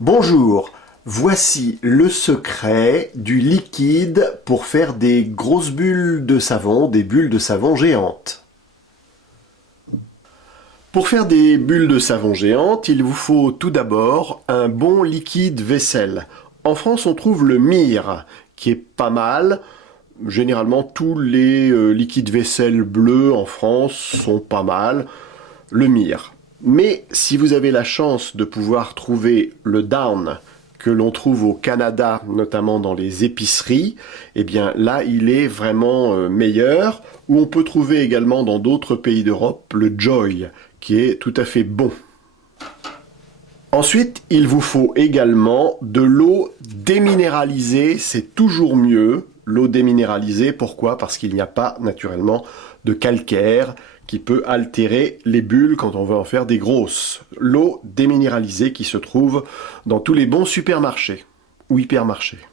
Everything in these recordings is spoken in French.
Bonjour, voici le secret du liquide pour faire des grosses bulles de savon, des bulles de savon géantes. Pour faire des bulles de savon géantes, il vous faut tout d'abord un bon liquide vaisselle. En France, on trouve le Mire, qui est pas mal. Généralement, tous les liquides vaisselle bleus en France sont pas mal. Le Mire. Mais si vous avez la chance de pouvoir trouver le Down que l'on trouve au Canada, notamment dans les épiceries, eh bien là, il est vraiment meilleur. Ou on peut trouver également dans d'autres pays d'Europe le Joy, qui est tout à fait bon. Ensuite, il vous faut également de l'eau déminéralisée, c'est toujours mieux. L'eau déminéralisée, pourquoi? Parce qu'il n'y a pas naturellement de calcaire qui peut altérer les bulles quand on veut en faire des grosses. L'eau déminéralisée qui se trouve dans tous les bons supermarchés ou hypermarchés.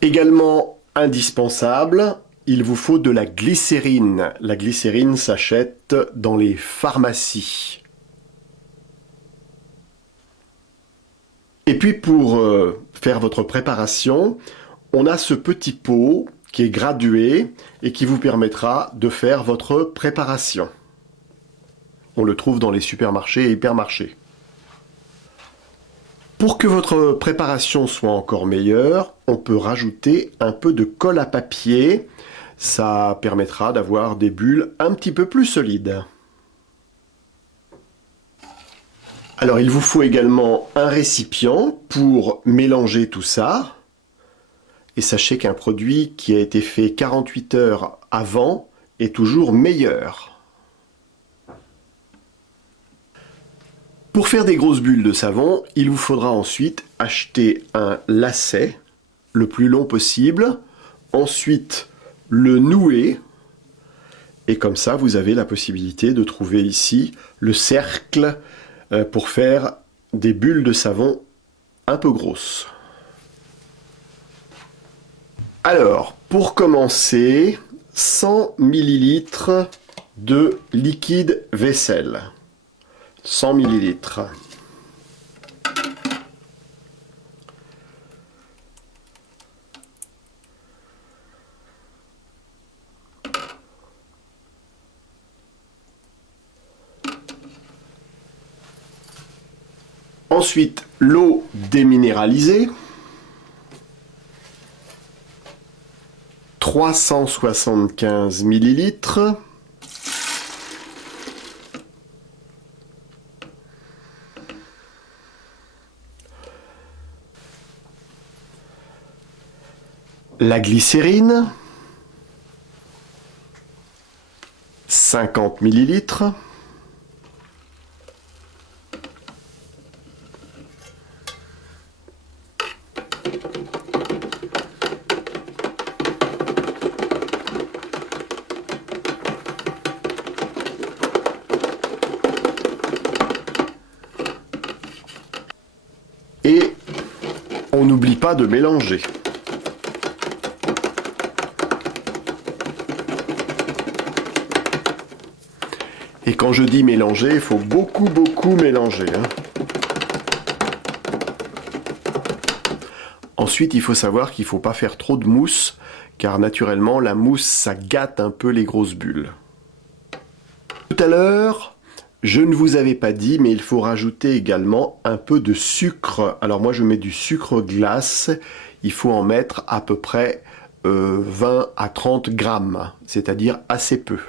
Également indispensable, il vous faut de la glycérine. La glycérine s'achète dans les pharmacies. Et puis pour faire votre préparation, on a ce petit pot qui est gradué et qui vous permettra de faire votre préparation. On le trouve dans les supermarchés et hypermarchés. Pour que votre préparation soit encore meilleure, on peut rajouter un peu de colle à papier. Ça permettra d'avoir des bulles un petit peu plus solides. Alors il vous faut également un récipient pour mélanger tout ça. Et sachez qu'un produit qui a été fait 48 heures avant est toujours meilleur. Pour faire des grosses bulles de savon, il vous faudra ensuite acheter un lacet le plus long possible, ensuite le nouer, et comme ça vous avez la possibilité de trouver ici le cercle pour faire des bulles de savon un peu grosses. Alors, pour commencer, 100 ml de liquide vaisselle. 100 ml. Ensuite, l'eau déminéralisée. 375 ml. La glycérine, 50 ml. Et on n'oublie pas de mélanger. Et quand je dis mélanger, il faut beaucoup mélanger. Ensuite, il faut savoir qu'il ne faut pas faire trop de mousse, car naturellement, la mousse, ça gâte un peu les grosses bulles. Tout à l'heure, je ne vous avais pas dit, mais il faut rajouter également un peu de sucre. Alors moi, je mets du sucre glace. Il faut en mettre à peu près 20 à 30 grammes, c'est-à-dire assez peu.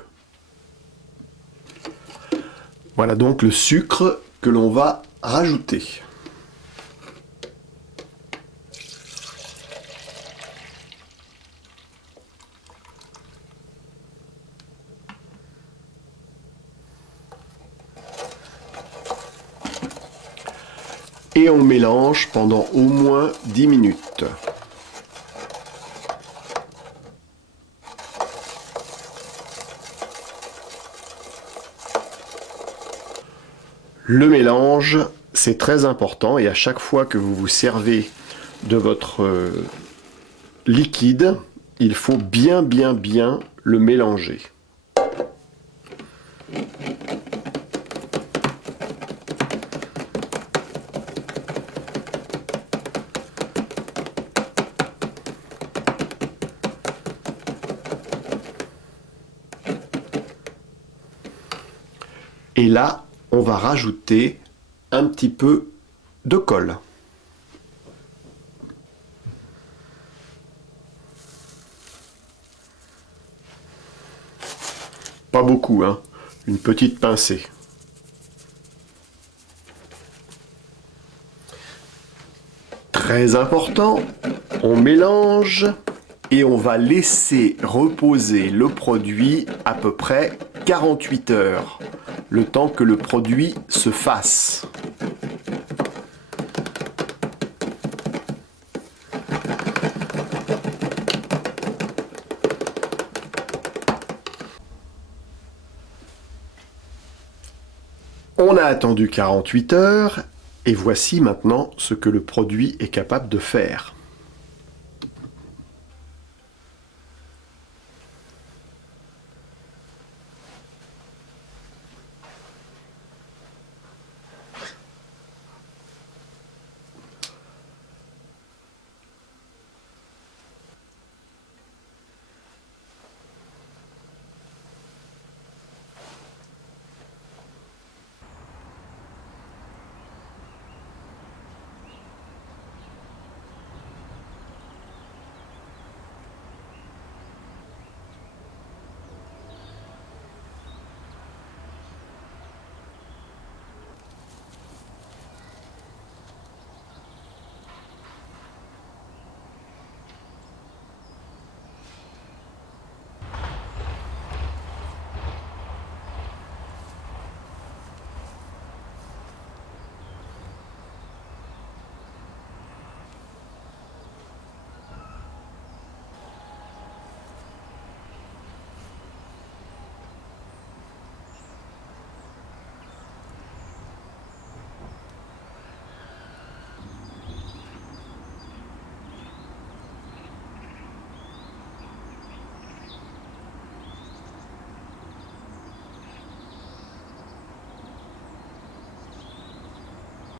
Voilà donc le sucre que l'on va rajouter. Et on mélange pendant au moins 10 minutes. Le mélange, c'est très important et à chaque fois que vous vous servez de votre liquide, il faut bien le mélanger. Et là, on va rajouter un petit peu de colle. Pas beaucoup, hein. Une petite pincée. Très important, on mélange et on va laisser reposer le produit à peu près 48 heures, le temps que le produit se fasse. On a attendu 48 heures et voici maintenant ce que le produit est capable de faire.